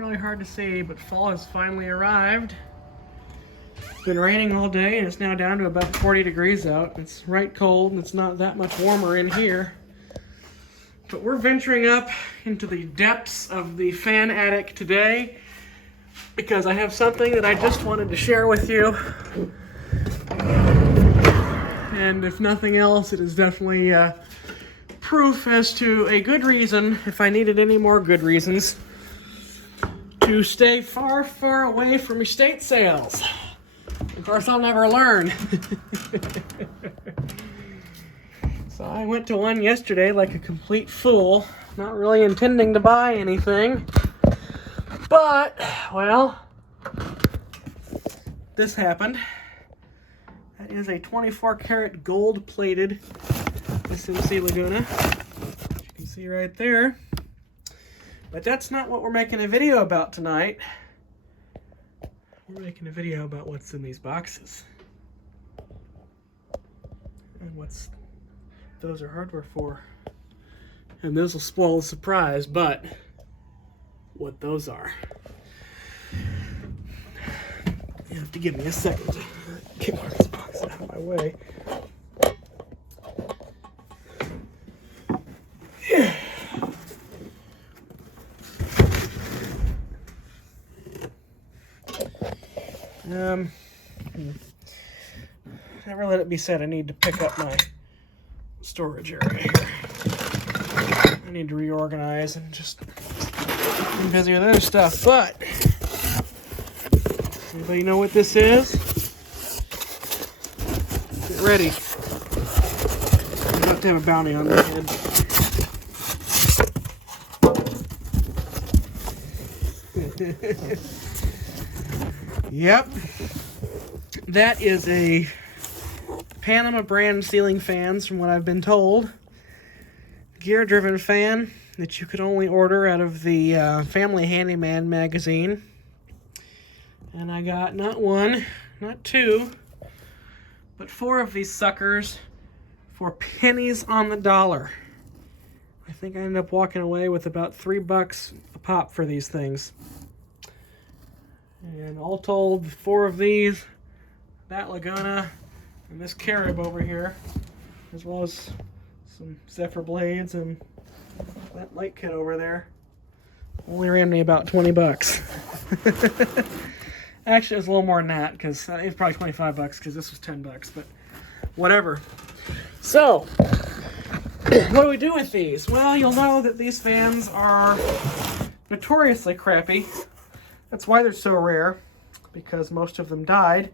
really hard to see, but fall has finally arrived. It's been raining all day and it's now down to about 40 degrees out. It's right cold and it's not that much warmer in here. But we're venturing up into the depths of the fan attic today because I have something that I just wanted to share with you. And if nothing else, it is definitely proof as to a good reason, if I needed any more good reasons, to stay far, far away from estate sales. Of course, I'll never learn. So I went to one yesterday like a complete fool, not really intending to buy anything. But, well, this happened. That is a 24 karat gold plated SMC Laguna, which you can see right there. But that's not what we're making a video about tonight. We're making a video about what's in these boxes. And what's those are hardware for. And those will spoil the surprise, but what those are. You have to give me a second to get one of these boxes out of my way. Never let it be said I need to pick up my storage area here. I need to reorganize and just been busy with other stuff, but anybody know what this is? Get ready. I'm about to have a bounty on my head. Yep. That is a Panama brand ceiling fans, from what I've been told. Gear-driven fan that you could only order out of the Family Handyman magazine. And I got not one, not two, but 4 of these suckers for pennies on the dollar. I think I ended up walking away with about $3 a pop for these things. And all told, 4 of these, that Laguna, and this Carib over here, as well as some Zephyr blades and that light kit over there, only ran me about 20 bucks. Actually, it was a little more than that, because it was probably 25 bucks, because this was 10 bucks, but whatever. So, what do we do with these? Well, you'll know that these fans are notoriously crappy. That's why they're so rare, because most of them died.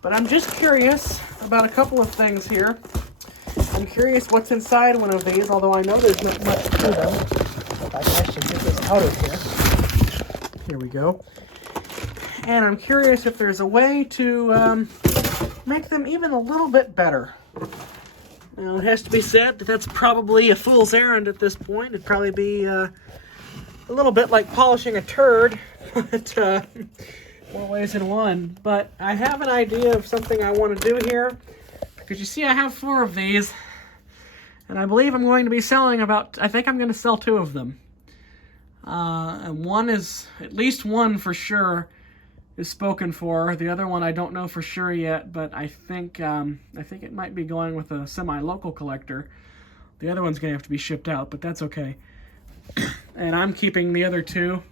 But I'm just curious about a couple of things here. I'm curious what's inside one of these, although I know there's not much to them. If I can actually get this out of here. Here we go. And I'm curious if there's a way to make them even a little bit better. Now, it has to be said that that's probably a fool's errand at this point. It'd probably be a little bit like polishing a turd, but more ways than one. But I have an idea of something I want to do here, because you see I have 4 of these, and I believe I'm going to be selling I think I'm going to sell 2 of them. And one is, at least one for sure, is spoken for. The other one I don't know for sure yet, but I think it might be going with a semi-local collector. The other one's going to have to be shipped out, but that's okay. And I'm keeping the other 2,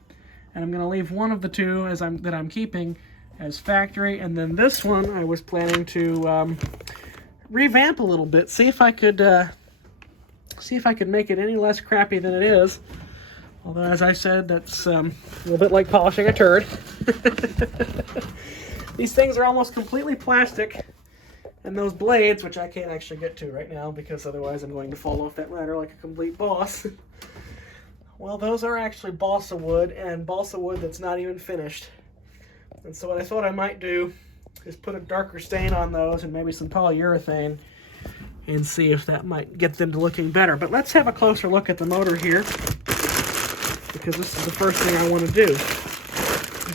and I'm going to leave one of the 2 that I'm keeping as factory, and then this one I was planning to revamp a little bit, see if I could make it any less crappy than it is. Although, as I said, that's a little bit like polishing a turd. These things are almost completely plastic, and those blades, which I can't actually get to right now because otherwise I'm going to fall off that ladder like a complete boss. Well, those are actually balsa wood, and balsa wood that's not even finished. And so what I thought I might do is put a darker stain on those and maybe some polyurethane and see if that might get them to looking better. But let's have a closer look at the motor here, because this is the first thing I want to do.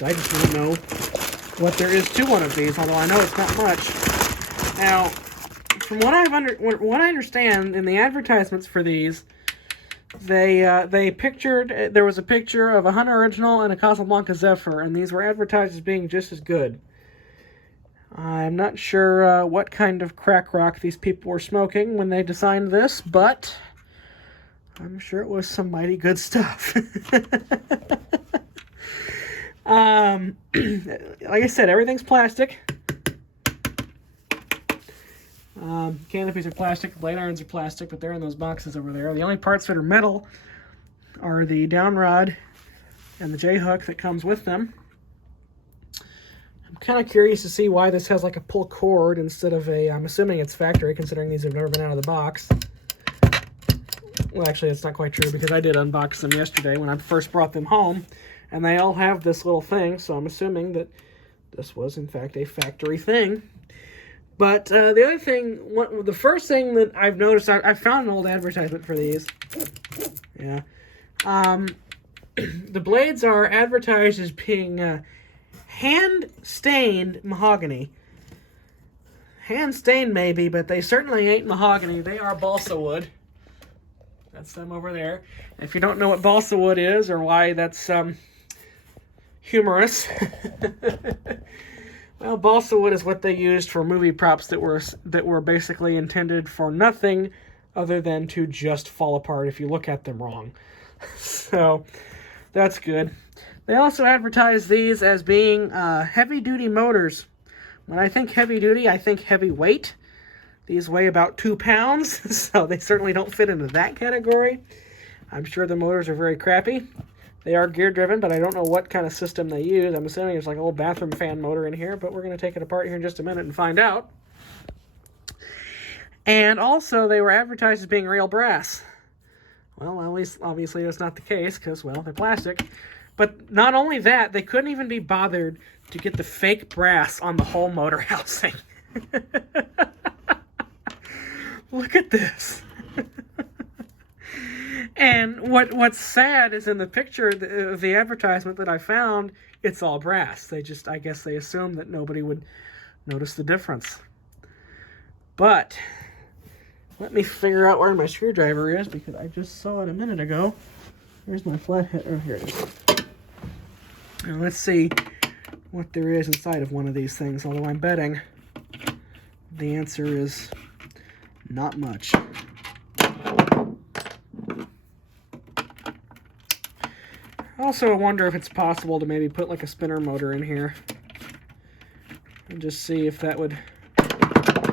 I just want to know what there is to one of these, although I know it's not much. Now, from what I understand in the advertisements for these, they pictured, there was a picture of a Hunter Original and a Casablanca Zephyr, and these were advertised as being just as good. I'm not sure what kind of crack rock these people were smoking when they designed this, but I'm sure it was some mighty good stuff. Like I said, everything's plastic. Canopies are plastic, blade irons are plastic, but they're in those boxes over there. The only parts that are metal are the down rod and the J-hook that comes with them. I'm kind of curious to see why this has like a pull cord instead of a, I'm assuming it's factory considering these have never been out of the box. Well, actually, it's not quite true because I did unbox them yesterday when I first brought them home, and they all have this little thing, so I'm assuming that this was in fact a factory thing. But the other thing, the first thing that I've noticed, I found an old advertisement for these. Yeah. The blades are advertised as being hand-stained mahogany. Hand-stained maybe, but they certainly ain't mahogany. They are balsa wood. That's them over there. And if you don't know what balsa wood is or why that's humorous... Well, balsa wood is what they used for movie props that were basically intended for nothing other than to just fall apart if you look at them wrong. So, that's good. They also advertise these as being heavy-duty motors. When I think heavy-duty, I think heavy-weight. These weigh about 2 pounds, so they certainly don't fit into that category. I'm sure the motors are very crappy. They are gear-driven, but I don't know what kind of system they use. I'm assuming it's like an old bathroom fan motor in here, but we're going to take it apart here in just a minute and find out. And also, they were advertised as being real brass. Well, at least, obviously, that's not the case, because, well, they're plastic. But not only that, they couldn't even be bothered to get the fake brass on the whole motor housing. Look at this. And what's sad is in the picture of the advertisement that I found, it's all brass. I guess they assumed that nobody would notice the difference. But let me figure out where my screwdriver is because I just saw it a minute ago. Here's my flathead. Oh, here it is. And let's see what there is inside of one of these things, although I'm betting the answer is not much. I also wonder if it's possible to maybe put like a spinner motor in here and just see if that would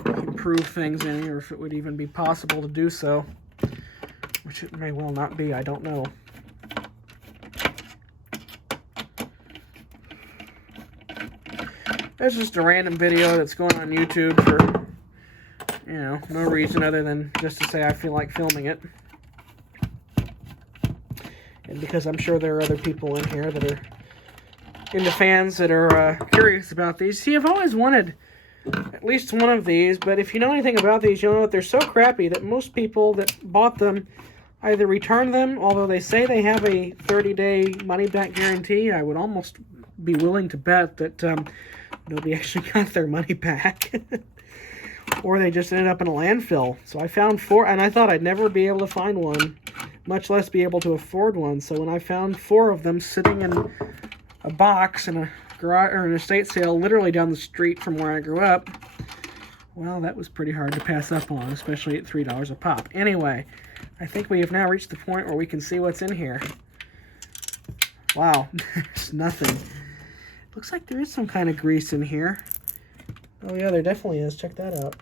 improve things any, or if it would even be possible to do so, which it may well not be. I don't know. There's just a random video that's going on YouTube for, you know, no reason other than just to say I feel like filming it. And because I'm sure there are other people in here that are into fans that are curious about these. See, I've always wanted at least one of these, but if you know anything about these, you'll know that they're so crappy that most people that bought them either return them, although they say they have a 30-day money-back guarantee. I would almost be willing to bet that nobody actually got their money back. Or they just ended up in a landfill. So I found 4, and I thought I'd never be able to find one, much less be able to afford one. So when I found 4 of them sitting in a box in a garage or an estate sale literally down the street from where I grew up, well, that was pretty hard to pass up on, especially at $3 a pop. Anyway, I think we have now reached the point where we can see what's in here. Wow, there's nothing. Looks like there is some kind of grease in here. Oh yeah, there definitely is. Check that out.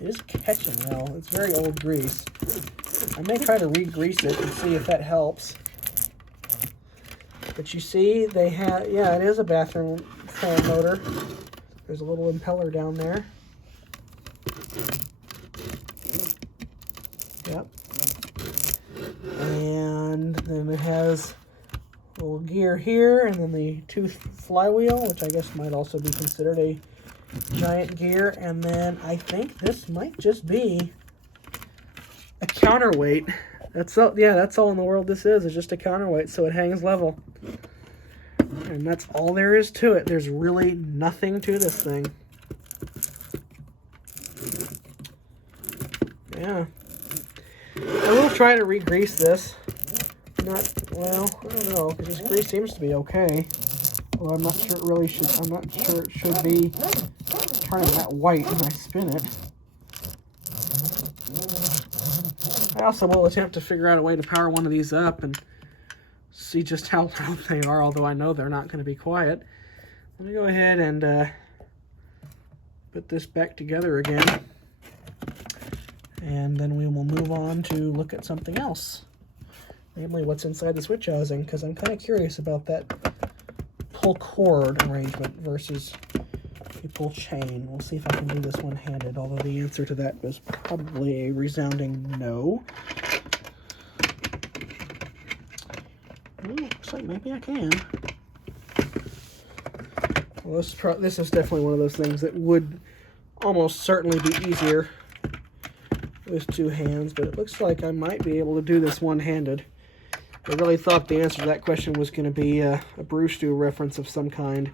It is catching well. It's very old grease. I may try to re-grease it and see if that helps. But you see, they have, yeah, it is a bathroom fan motor. There's a little impeller down there. Yep. And then it has a little gear here, and then the tooth flywheel, which I guess might also be considered a giant gear. And then I think this might just be a counterweight. That's all, yeah, that's all in the world this is just a counterweight, so it hangs level. And that's all there is to it. There's really nothing to this thing. Yeah. I will try to re-grease this. Well, I don't know, because this grease seems to be okay. Well, I'm not sure it really should. I'm not sure it should be turning that white when I spin it. I also will attempt to figure out a way to power one of these up and see just how loud they are, although I know they're not going to be quiet. Let me go ahead and put this back together again. And then we will move on to look at something else. Namely, what's inside the switch housing, because I'm kind of curious about that pull cord arrangement versus a pull chain. We'll see if I can do this one-handed, although the answer to that was probably a resounding no. Ooh, looks like maybe I can. Well, this is definitely one of those things that would almost certainly be easier with two hands, but it looks like I might be able to do this one-handed. I really thought the answer to that question was going to be a Brew Stew reference of some kind.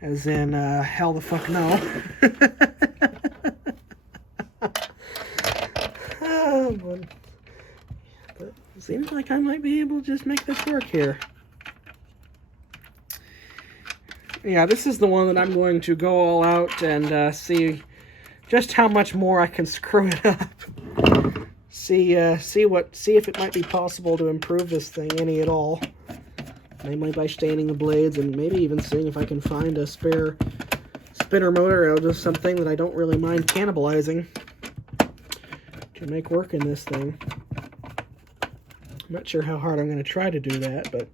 As in, hell the fuck no. Oh, but it seems like I might be able to just make this work here. Yeah, this is the one that I'm going to go all out and see just how much more I can screw it up. See if it might be possible to improve this thing any at all. Namely by staining the blades and maybe even seeing if I can find a spare spinner motor out of something that I don't really mind cannibalizing to make work in this thing. I'm not sure how hard I'm going to try to do that, but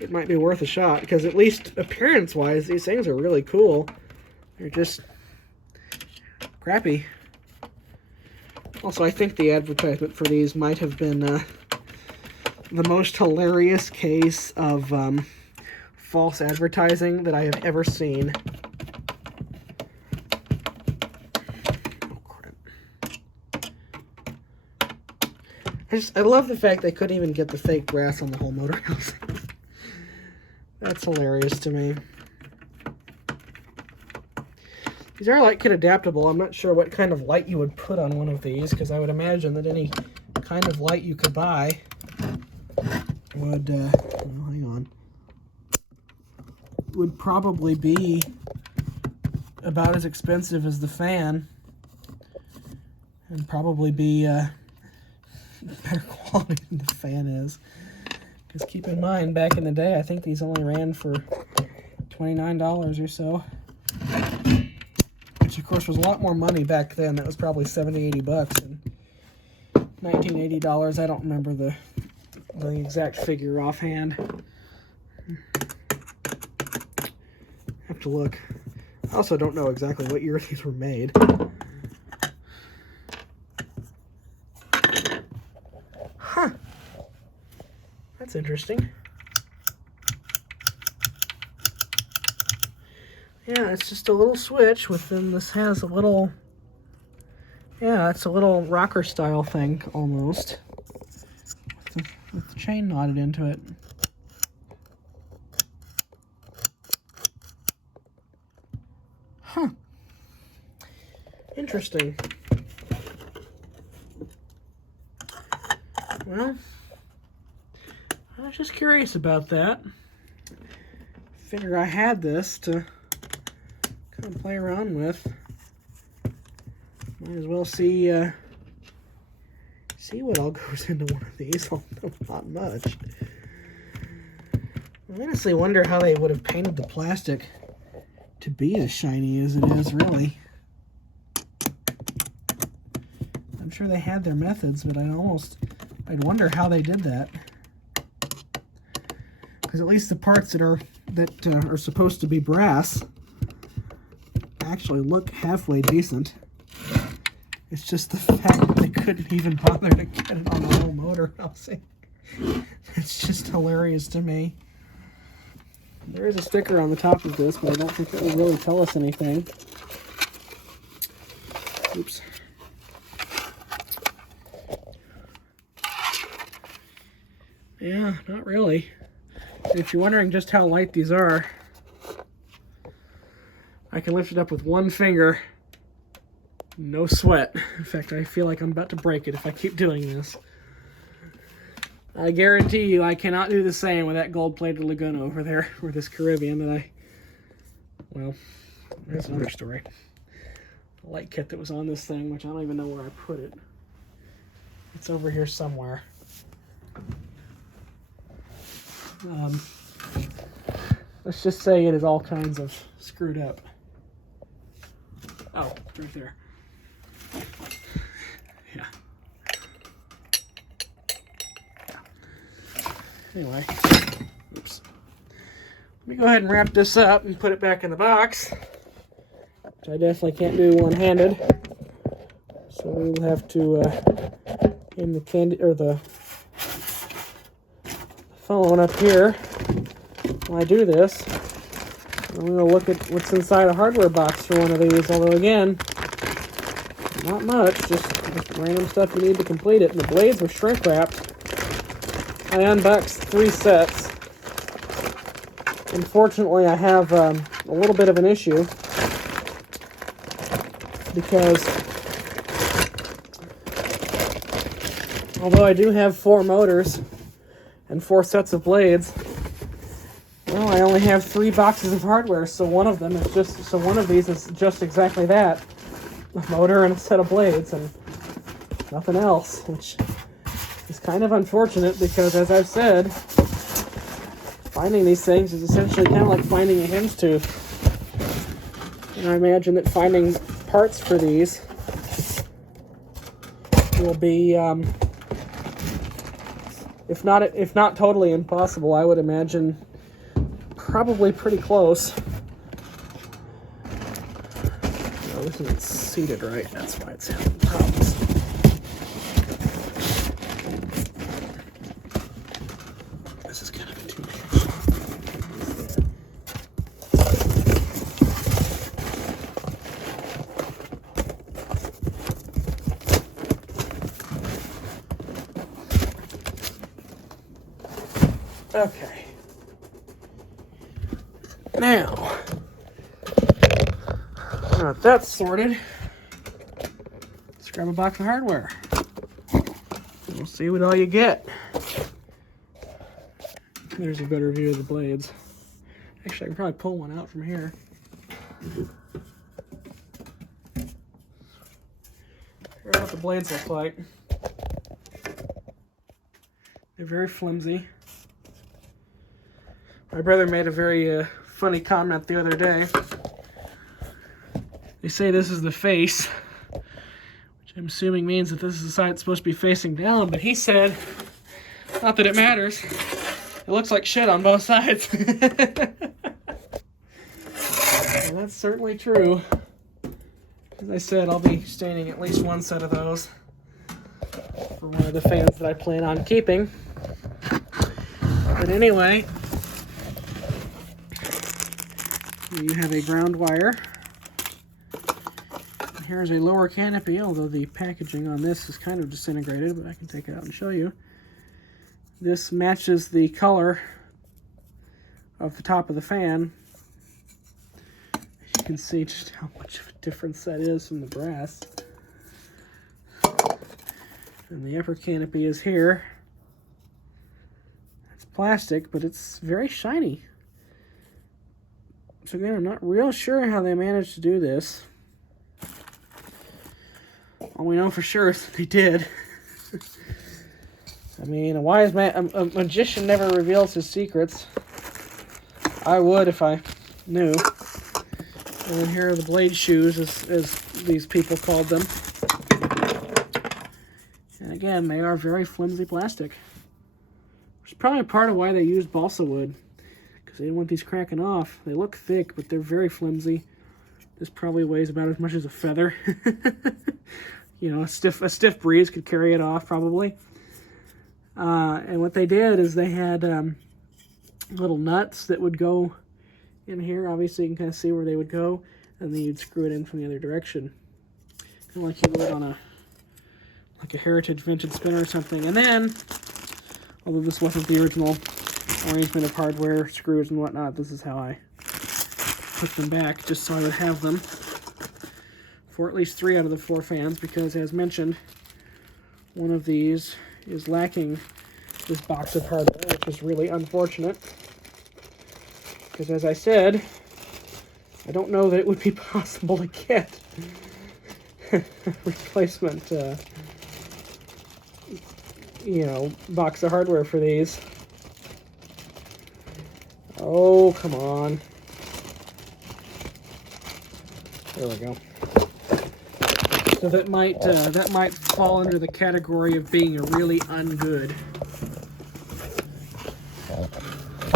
it might be worth a shot, because at least appearance-wise, these things are really cool. They're just crappy. Also, I think the advertisement for these might have been the most hilarious case of false advertising that I have ever seen. Oh, crap. I love the fact they couldn't even get the fake brass on the whole motor housing. That's hilarious to me. These are light kit adaptable. I'm not sure what kind of light you would put on one of these, because I would imagine that any kind of light you could buy would, well, hang on, would probably be about as expensive as the fan, and probably be better quality than the fan is. Because keep in mind, back in the day, I think these only ran for $29 or so. Which, of course, was a lot more money back then. That was probably $70, $80. And $1980, I don't remember the exact figure offhand. Have to look. I also don't know exactly what year these were made. Huh. That's interesting. Yeah, it's just a little switch within this has a little, yeah, it's a little rocker style thing almost. With the chain knotted into it. Huh. Interesting. Well, I was just curious about that. Figure I had this to kind of play around with. Might as well see what all goes into one of these, although not much. I honestly wonder how they would have painted the plastic to be as shiny as it is, really. I'm sure they had their methods, but I'd wonder how they did that. Because at least the parts that are supposed to be brass actually look halfway decent. It's just the fact that they couldn't even bother to get it on the whole motor housing. It's just hilarious to me. There is a sticker on the top of this, but I don't think it will really tell us anything. Oops. Yeah, not really. If you're wondering just how light these are, I can lift it up with one finger. No sweat. In fact, I feel like I'm about to break it if I keep doing this. I guarantee you I cannot do the same with that gold-plated Laguna over there, or this Caribbean that well, that's another story. The light kit that was on this thing, which I don't even know where I put it. It's over here somewhere. Let's just say it is all kinds of screwed up. Oh, right there. Yeah. Anyway, oops. Let me go ahead and wrap this up and put it back in the box, which I definitely can't do one-handed. So we'll have to aim the candy or the phone up here when I do this. I'm going to look at what's inside a hardware box for one of these, although again, not much, just random stuff you need to complete it. And the blades were shrink wrapped. I unboxed 3 sets. Unfortunately, I have a little bit of an issue because although I do have 4 motors and 4 sets of blades, well, I only have 3 boxes of hardware, so one of these is just exactly that. A motor and a set of blades and nothing else, which is kind of unfortunate because, as I've said, finding these things is essentially kind of like finding a hen's tooth. And I imagine that finding parts for these will be, if not totally impossible, I would imagine probably pretty close. No, this isn't seated right, that's why it's having problems. This is kind of too big. Okay. Now that that's sorted, let's grab a box of hardware. We'll see what all you get. There's a better view of the blades. Actually, I can probably pull one out from here. Here's what the blades look like. They're very flimsy. My brother made a very funny comment the other day. They say this is the face, which I'm assuming means that this is the side it's supposed to be facing down, but he said, not that it matters, it looks like shit on both sides. And that's certainly true. As I said, I'll be staining at least one set of those for one of the fans that I plan on keeping. But anyway, you have a ground wire. Here's a lower canopy, although the packaging on this is kind of disintegrated, but I can take it out and show you. This matches the color of the top of the fan. As you can see just how much of a difference that is from the brass. And the upper canopy is here. It's plastic, but it's very shiny. So again, I'm not real sure how they managed to do this. All we know for sure is that they did. I mean, a wise man, a magician never reveals his secrets. I would if I knew. And then here are the blade shoes, as these people called them. And again, they are very flimsy plastic. Which is probably part of why they used balsa wood, because they didn't want these cracking off. They look thick, but they're very flimsy. This probably weighs about as much as a feather. You know, a stiff breeze could carry it off, probably. And what they did is they had little nuts that would go in here. Obviously, you can kind of see where they would go, and then you'd screw it in from the other direction, kind of like you would on a heritage vintage spinner or something. And then, although this wasn't the original arrangement of hardware, screws and whatnot, this is how I put them back, just so I would have them for at least 3 out of the 4 fans, because as mentioned, one of these is lacking this box of hardware, which is really unfortunate. Because as I said, I don't know that it would be possible to get a replacement, box of hardware for these. Oh, come on. There we go. So that might fall under the category of being a really ungood.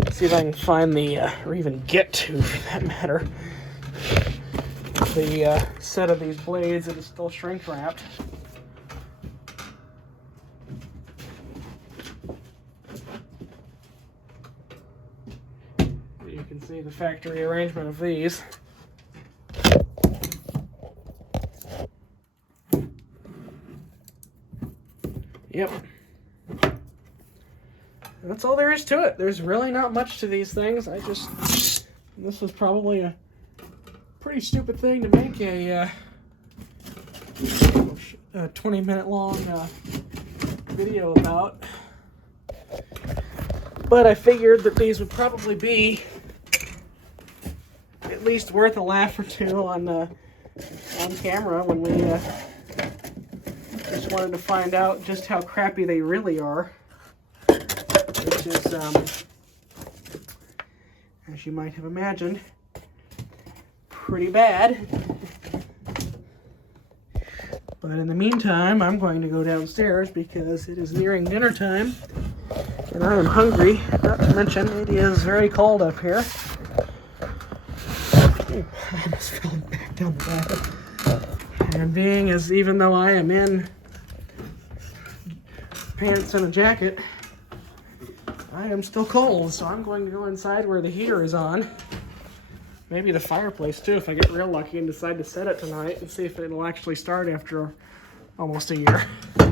Let's see if I can find or even get to, for that matter, the set of these blades that is still shrink wrapped. You can see the factory arrangement of these. Yep. That's all there is to it. There's really not much to these things. This was probably a pretty stupid thing to make a 20-minute long video about. But I figured that these would probably be at least worth a laugh or two on camera when we just wanted to find out just how crappy they really are. Which is, as you might have imagined, pretty bad. But in the meantime, I'm going to go downstairs because it is nearing dinner time, and I am hungry. Not to mention, it is very cold up here. Ooh, I almost fell back down the ladder. And even though I am in pants and a jacket, I am still cold, so I'm going to go inside where the heater is on. Maybe the fireplace too, if I get real lucky and decide to set it tonight and see if it'll actually start after almost a year. But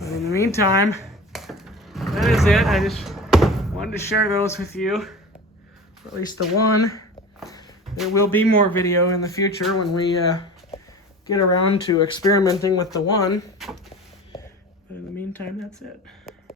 in the meantime, that is it. I just wanted to share those with you, or at least the one. There will be more video in the future when we get around to experimenting with the one. But in the meantime, that's it.